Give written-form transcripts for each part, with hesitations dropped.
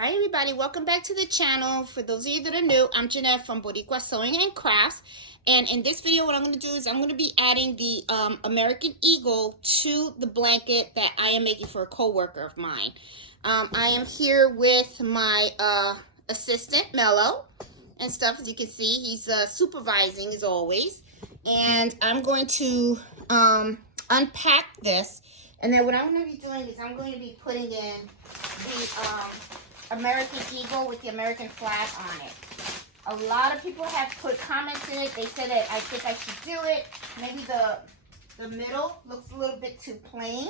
Hi everybody, welcome back to the channel. For those of you that are new, I'm Jeanette from Boricua Sewing and Crafts. And in this video, what I'm going to do is I'm going to be adding the American Eagle to the blanket that I am making for a co-worker of mine. I am here with my assistant, Mello, and stuff. As you can see, he's supervising as always. And I'm going to unpack this. And then what I'm going to be doing is I'm going to be putting in the American Eagle with the American flag on it. A lot of people have put comments in it. They said that I think I should do it. Maybe the middle looks a little bit too plain,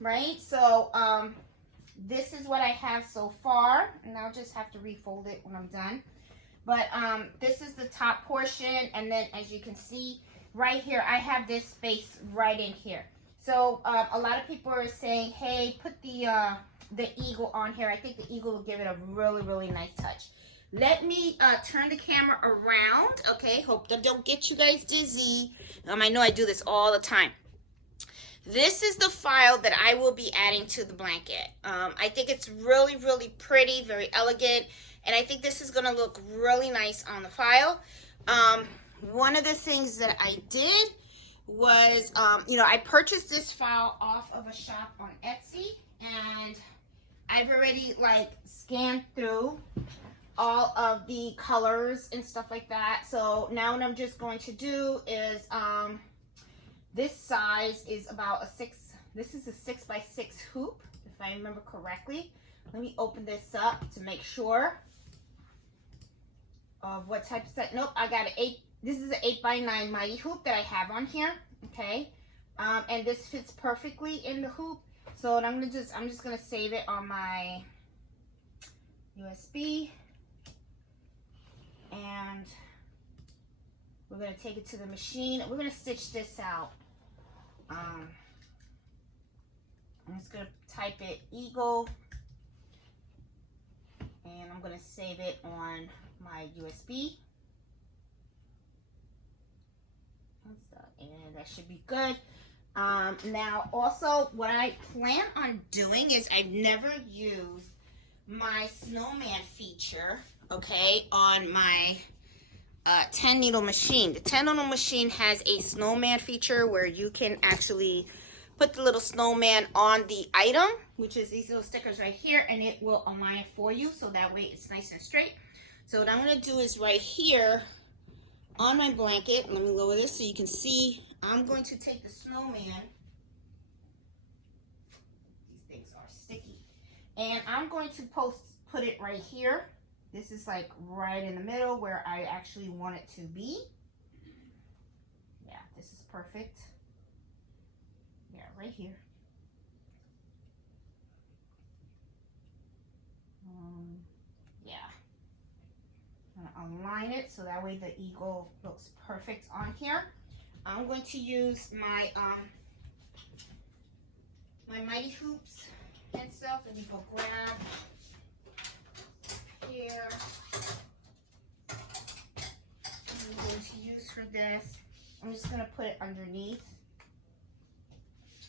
right? So this is what I have so far, and I'll just have to refold it when I'm done. But this is the top portion, and then as you can see right here, I have this space right in here. So a lot of people are saying, hey, put the eagle on here. I think the eagle will give it a really, really nice touch. Let me turn the camera around, okay? Hope that don't get you guys dizzy. I know I do this all the time. This is the file that I will be adding to the blanket. I think it's really, really pretty, very elegant, and I think this is going to look really nice on the file. One of the things that I did was, I purchased this file off of a shop on Etsy, and I've already scanned through all of the colors and stuff like that. So now what I'm just going to do is, this size is about this is a 6x6 hoop, if I remember correctly. Let me open this up to make sure of what type of set. Nope, I got this is an 8x9 mighty hoop that I have on here, okay? And this fits perfectly in the hoop. So what I'm just gonna save it on my USB, and we're gonna take it to the machine. We're gonna stitch this out. I'm just gonna type it Eagle, and I'm gonna save it on my USB. And that should be good. Now also what I plan on doing is I've never used my snowman feature, okay, on my 10 needle machine. The 10 needle machine has a snowman feature where you can actually put the little snowman on the item, which is these little stickers right here, and it will align it for you, so that way it's nice and straight. So what I'm going to do is right here on my blanket, let me lower this so you can see, I'm going to take the snowman. These things are sticky. And I'm going to put it right here. This is like right in the middle where I actually want it to be. Yeah, this is perfect. Yeah, right here. Yeah. I'm gonna align it so that way the eagle looks perfect on here. I'm going to use my my mighty hoops and stuff. Let me go grab here. I'm going to use for this. I'm just going to put it underneath.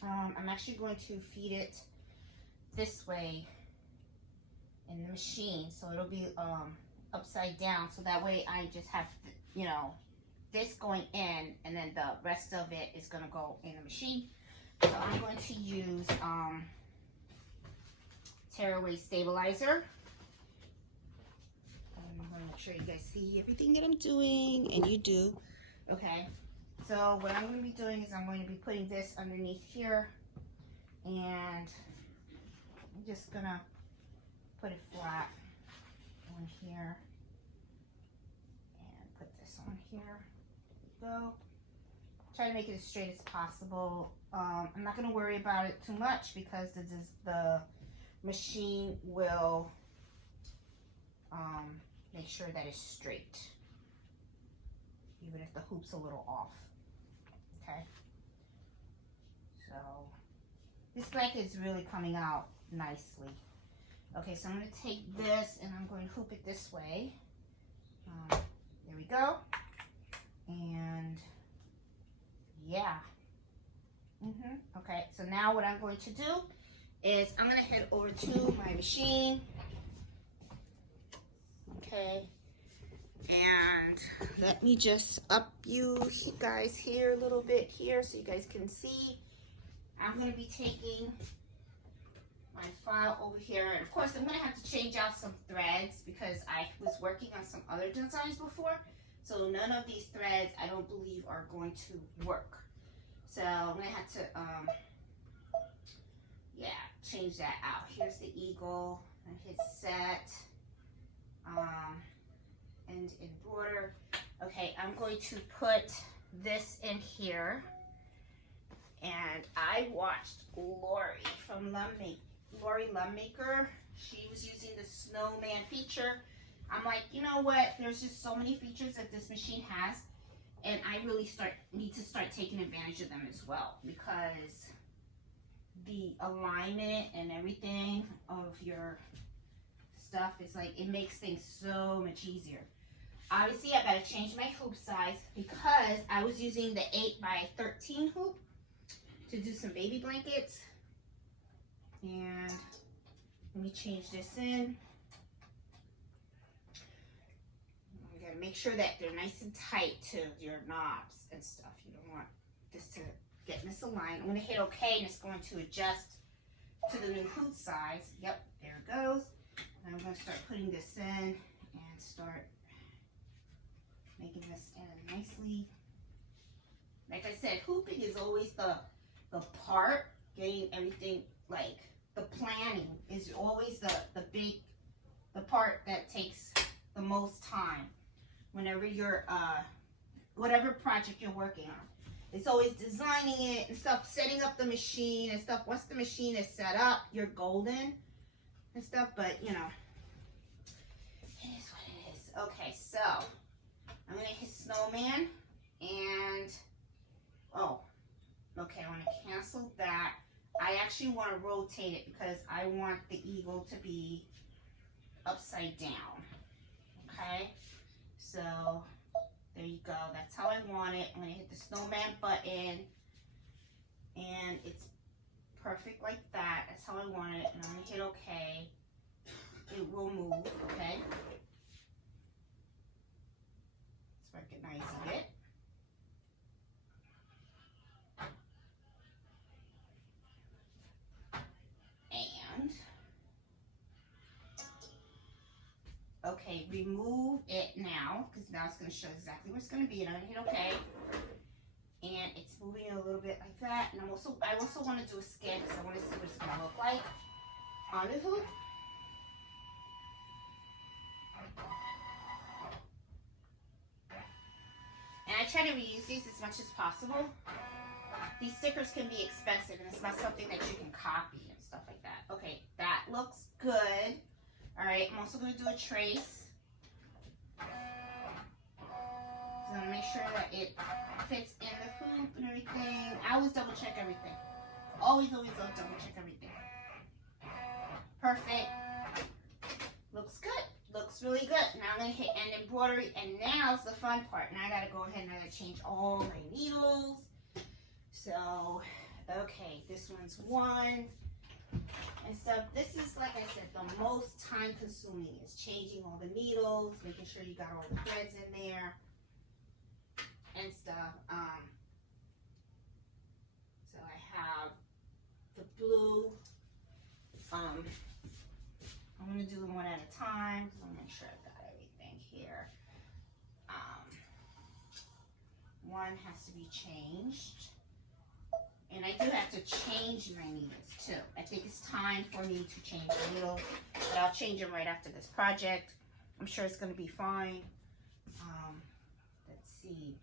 I'm actually going to feed it this way in the machine, so it'll be upside down, so that way I just have, this going in, and then the rest of it is going to go in the machine. So I'm going to use tearaway stabilizer. I'm going to make sure you guys see everything that I'm doing, and you do. Okay, so what I'm going to be doing is I'm going to be putting this underneath here, and I'm just going to put it flat on here, and put this on here. Go. Try to make it as straight as possible. I'm not going to worry about it too much because the machine will make sure that it's straight, even if the hoop's a little off. Okay. So this blanket is really coming out nicely. Okay, so I'm going to take this and I'm going to hoop it this way. There we go. And yeah. Okay, so now what I'm going to do is I'm going to head over to my machine Okay. And let me just up you guys here a little bit here so you guys can see. I'm going to be taking my file over here. And of course, I'm going to have to change out some threads because I was working on some other designs before. So none of these threads, I don't believe, are going to work. So I'm going to have to, yeah, change that out. Here's the eagle. And hit set. And embroider. Okay, I'm going to put this in here. And I watched Lori from Lori Lummaker. She was using the snowman feature. I'm like, you know what? There's just so many features that this machine has, and I really need to start taking advantage of them as well, because the alignment and everything of your stuff is like, it makes things so much easier. Obviously, I gotta change my hoop size because I was using the 8x13 hoop to do some baby blankets. And let me change this in. You gotta make sure that they're nice and tight to your knobs and stuff. You don't want this to get misaligned. I'm gonna hit OK, and it's going to adjust to the new hoop size. Yep, there it goes. And I'm gonna start putting this in and start making this in nicely. Like I said, hooping is always the part, getting everything, like the planning is always the part that takes the most time whenever you're whatever project you're working on. It's always designing it and stuff, setting up the machine and stuff. Once the machine is set up, you're golden and stuff, but you know, it is what it is. Okay, so I'm gonna hit snowman and okay, I want to cancel that. I actually want to rotate it because I want the eagle to be upside down. Okay, so there you go. That's how I want it. I'm going to hit the snowman button and it's perfect like that. That's how I want it. And I'm going to hit OK. It will move, okay? Let's recognize it. Okay, remove it now, because now it's going to show exactly where it's going to be, and I'm going to hit OK. And it's moving a little bit like that. And I also want to do a scan because I want to see what it's going to look like on the hoop. And I try to reuse these as much as possible. These stickers can be expensive, and it's not something that you can copy and stuff like that. Okay, that looks good. All right, I'm also going to do a trace. So I'm going to make sure that it fits in the hoop and everything. I always double check everything. Always double check everything. Perfect. Looks good. Looks really good. Now I'm going to hit end embroidery, and now's the fun part. Now I got to go ahead and I got to change all my needles. So, okay, this one's one. And stuff. This is, like I said, the most time consuming is changing all the needles, making sure you got all the threads in there and stuff. So I have the blue. I'm going to do them one at a time because I want to make sure I've got everything here. One has to be changed. And I do have to change my needles too. I think it's time for me to change the needles, but I'll change them right after this project. I'm sure it's going to be fine. Let's see.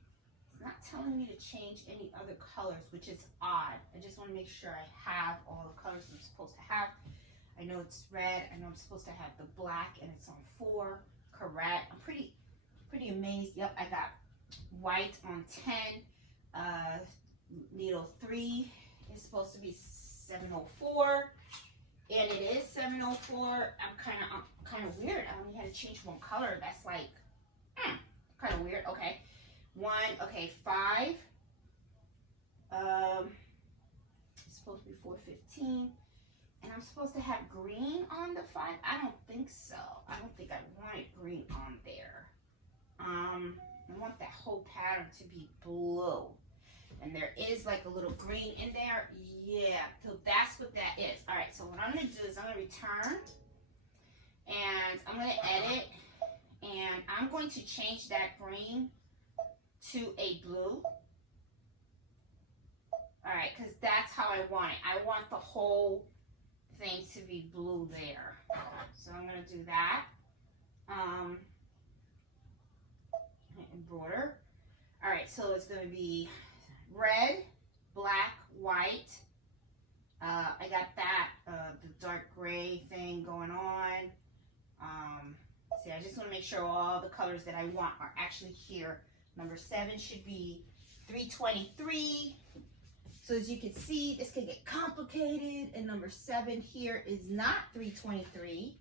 It's not telling me to change any other colors, which is odd. I just want to make sure I have all the colors I'm supposed to have. I know it's red. I know I'm supposed to have the black, and it's on 4. Correct. I'm pretty amazed. Yep, I got white on 10. Needle 3 is supposed to be 704, and it is 704. I'm kind of weird. I only had to change one color. That's like kind of weird. Okay, 5. It's supposed to be 415. And I'm supposed to have green on the 5. I don't think so. I don't think I wanted green on there. I want that whole pattern to be blue. And there is like a little green in there. Yeah, so that's what that is. All right, so what I'm gonna do is I'm gonna return and I'm gonna edit and I'm going to change that green to a blue. All right, because that's how I want it. I want the whole thing to be blue there. So I'm gonna do that. Embroider. All right, so it's gonna be red, black, white. I got that, the dark gray thing going on. See, I just want to make sure all the colors that I want are actually here. Number 7 should be 323. So as you can see, this can get complicated. And number 7 here is not 323.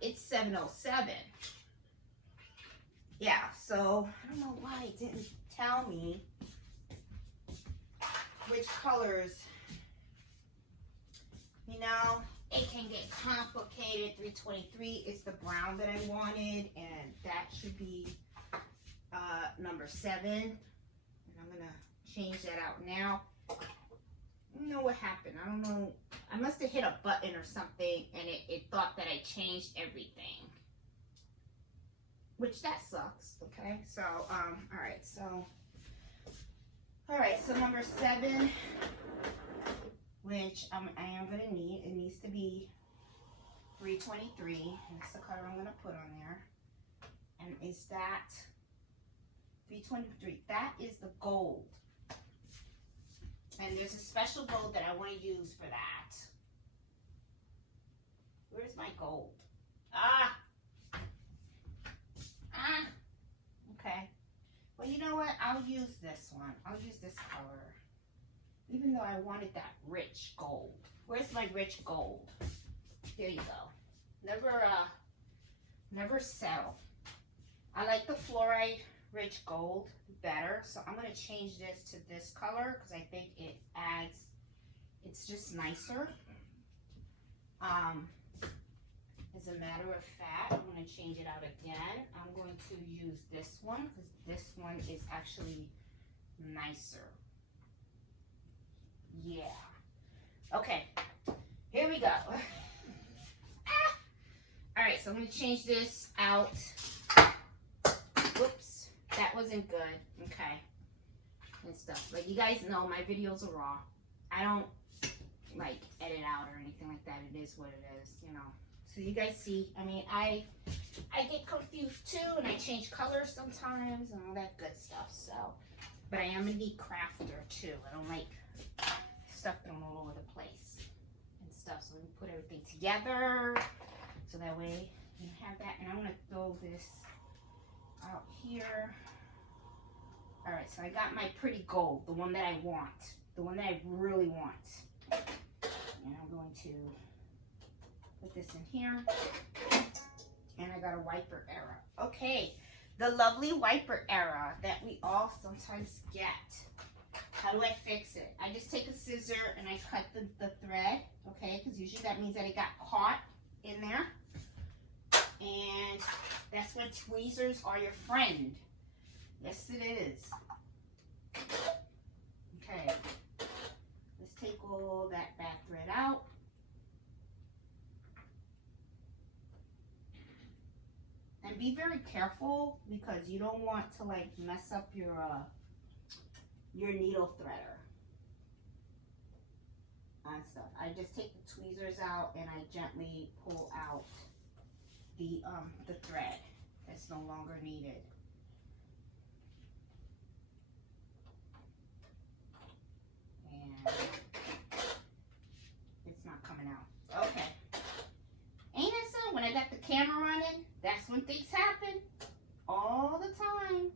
It's 707. Yeah, so I don't know why it didn't tell me which colors. You know, it can get complicated. 323 is the brown that I wanted, and that should be number 7. And I'm gonna change that out now. I don't know what happened. I don't know. I must have hit a button or something, and it thought that I changed everything. Which that sucks, okay? So, all right, so number 7, which I am gonna need, it needs to be 323. That's the color I'm gonna put on there. And is that 323? That is the gold. And there's a special gold that I want to use for that. Where's my gold? Okay. Well, you know what? I'll use this one. I'll use this color. Even though I wanted that rich gold. Where's my rich gold? There you go. Never settle. I like the fluoride rich gold better. So I'm going to change this to this color because I think it adds, it's just nicer. As a matter of fact, I'm going to change it out again. I'm going to use this one because this one is actually nicer. Yeah. Okay. Here we go. All right, so I'm going to change this out. Whoops. That wasn't good. Okay. And stuff. Like you guys know, my videos are raw. I don't like edit out or anything like that. It is what it is, you know. So you guys see, I mean, I get confused too, and I change colors sometimes and all that good stuff. So, but I am a neat crafter too. I don't like stuff thrown all over the place and stuff. So let me put everything together so that way you have that. And I'm gonna throw this out here. All right, so I got my pretty gold, the one that I want, the one that I really want. And I'm going to put this in here. And I got a wiper error. Okay, the lovely wiper error that we all sometimes get. How do I fix it? I just take a scissor and I cut the thread, okay? Because usually that means that it got caught in there. And that's when tweezers are your friend. Yes, it is. Okay, let's take all that back thread out. And be very careful because you don't want to like mess up your needle threader and stuff. I just take the tweezers out and I gently pull out the thread that's no longer needed. And it's not coming out. Okay. Ain't it so? When I got the camera running, that's when things happen. All the time.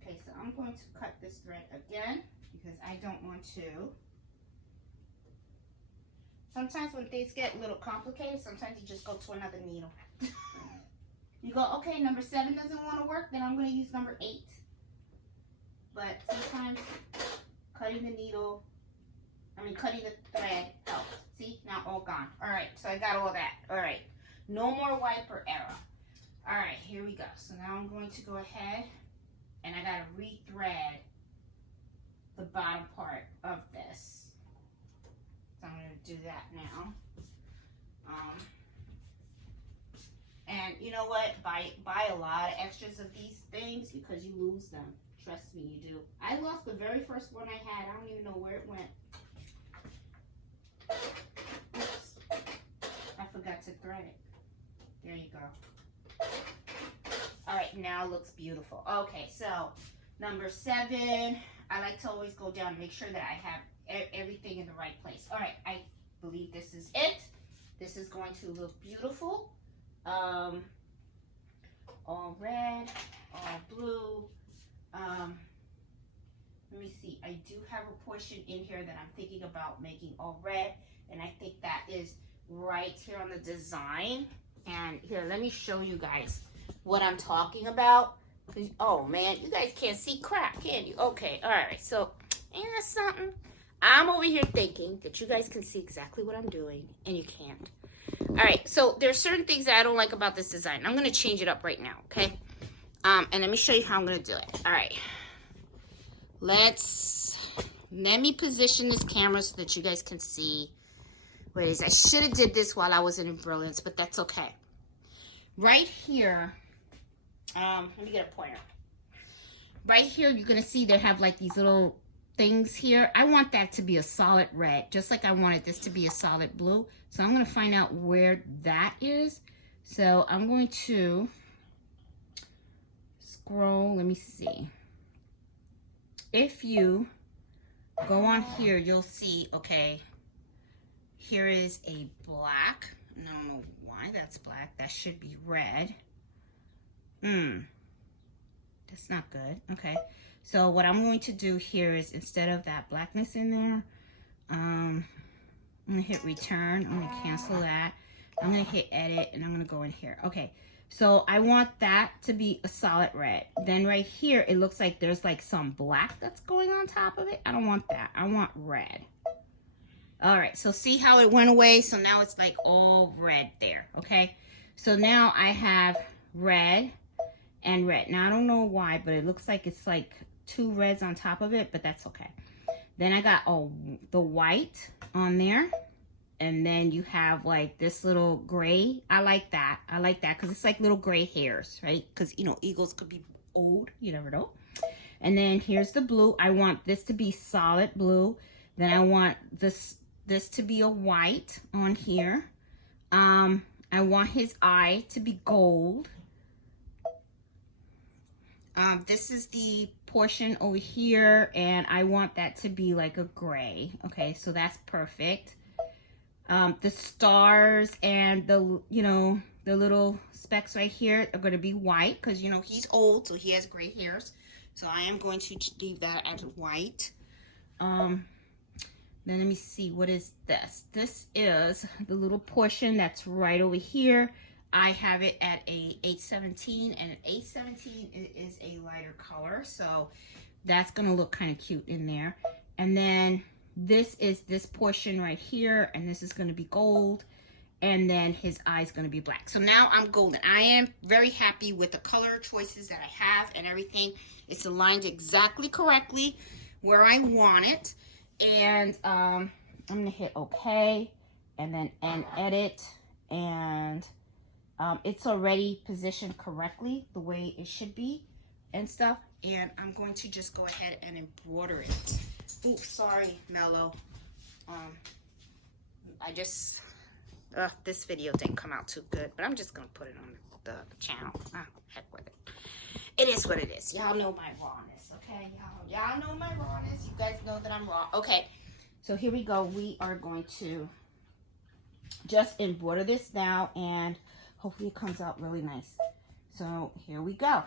Okay, so I'm going to cut this thread again because I don't want to. Sometimes when things get a little complicated, sometimes you just go to another needle. You go, okay, number 7 doesn't want to work, then I'm going to use number 8. But sometimes cutting the needle cutting the thread out. See, now all gone. All right, so I got all that. All right, no more wiper error. All right, here we go. So now I'm going to go ahead and I gotta rethread the bottom part of this. So I'm gonna do that now. And you know what? Buy a lot of extras of these things because you lose them. Trust me, you do. I lost the very first one I had. I don't even know where it went. Oops. I forgot to thread it. There you go. All right, now it looks beautiful. Okay, so number 7. I like to always go down and make sure that I have everything in the right place. All right, I believe this is it. This is going to look beautiful. All red, all blue. Let me see. I do have a portion in here that I'm thinking about making all red, and I think that is right here on the design. And here, let me show you guys what I'm talking about. Oh man, you guys can't see crap, can you? Okay, all right. So, ain't that something? I'm over here thinking that you guys can see exactly what I'm doing, and you can't. All right, so there's certain things that I don't like about this design. I'm gonna change it up right now, okay? And let me show you how I'm gonna do it. All right, let me position this camera so that you guys can see where it is. I should have did this while I was in Brilliance, but that's okay. Right here, let me get a pointer. Right here, you're gonna see they have like these little things here. I want that to be a solid red, just like I wanted this to be a solid blue. So I'm going to find out where that is. So I'm going to scroll. Let me see. If you go on here, you'll see, okay, here is a black. I don't know why that's black. That should be red. That's not good. Okay. So what I'm going to do here is, instead of that blackness in there, I'm going to hit return. I'm going to cancel that. I'm going to hit edit, and I'm going to go in here. Okay. So I want that to be a solid red. Then right here, it looks like there's like some black that's going on top of it. I don't want that. I want red. All right. So see how it went away? So now it's like all red there. Okay. So now I have red and red. Now I don't know why, but it looks like it's like 2 reds on top of it, but that's okay. Then I got the white on there, and then you have like this little gray. I like that. I like that because it's like little gray hairs, right? Because you know, eagles could be old, you never know. And then here's the blue. I want this to be solid blue. Then I want this to be a white on here. I want his eye to be gold. This is the portion over here, and I want that to be like a gray. Okay, so that's perfect. The stars and the, you know, the little specks right here are going to be white because, you know, he's old, so he has gray hairs. So I am going to leave that as white. Then let me see, what is this? This is the little portion that's right over here. I have it at a 817, and an 817 is a lighter color, so that's gonna look kind of cute in there. And then this is this portion right here, and this is gonna be gold, and then his eye's gonna be black. So now I'm golden. I am very happy with the color choices that I have and everything. It's aligned exactly correctly where I want it. And I'm gonna hit OK, and then end edit, and it's already positioned correctly the way it should be and stuff. And I'm going to just go ahead and embroider it. Oops, sorry, Mello. I just, this video didn't come out too good, but I'm just gonna put it on the channel. Heck with it. It is what it is. Y'all know my rawness, okay? Y'all know my rawness. You guys know that I'm raw. Okay, so here we go. We are going to just embroider this now, and hopefully it comes out really nice. So here we go.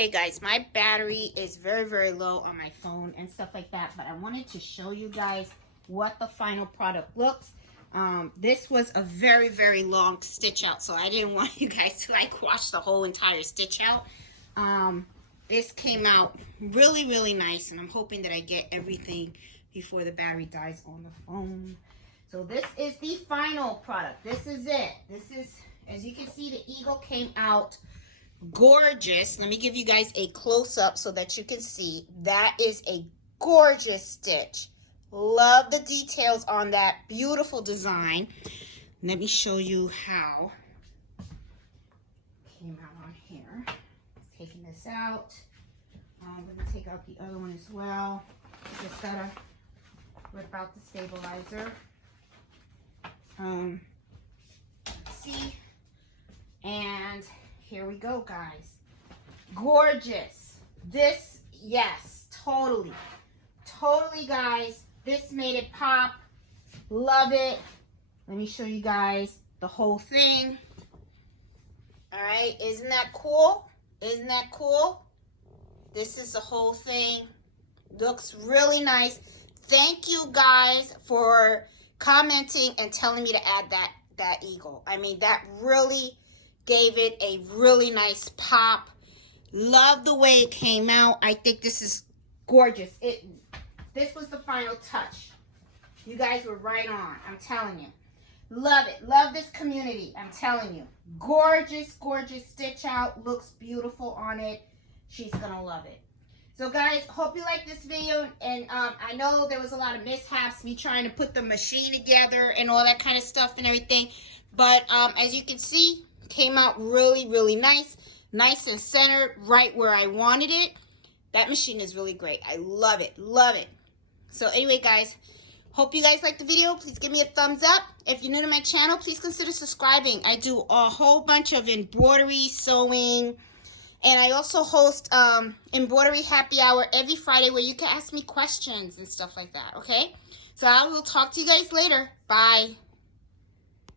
Okay guys, my battery is very low on my phone and stuff like that, but I wanted to show you guys what the final product looks. This was a very long stitch out, so I didn't want you guys to like watch the whole entire stitch out. This came out really nice, and I'm hoping that I get everything before the battery dies on the phone. So this is the final product. This is it. This is, as you can see, the eagle came out gorgeous. Let me give you guys a close-up so that you can see. That is a gorgeous stitch. Love the details on that beautiful design. Let me show you how it came out on here. Taking this out. I'm going to take out the other one as well. Just gotta rip out the stabilizer. See, and here we go, guys. Gorgeous. This, yes, totally, guys. This made it pop. Love it. Let me show you guys the whole thing. All right, isn't that cool? Isn't that cool? This is the whole thing. Looks really nice. Thank you guys for commenting and telling me to add that eagle. I mean, that really gave it a really nice pop. Love the way it came out. I think this is gorgeous. This was the final touch. You guys were right on. I'm telling you. Love it. Love this community. I'm telling you. Gorgeous stitch out. Looks beautiful on it. She's gonna love it. So guys, hope you like this video, and I know there was a lot of mishaps, me trying to put the machine together and all that kind of stuff and everything, but as you can see, came out really nice and centered right where I wanted it. That machine is really great. I love it. So anyway guys, hope you guys liked the video. Please give me a thumbs up. If you're new to my channel, please consider subscribing. I do a whole bunch of embroidery, sewing, and I also host embroidery happy hour every Friday where you can ask me questions and stuff like that, okay? So I will talk to you guys later. Bye.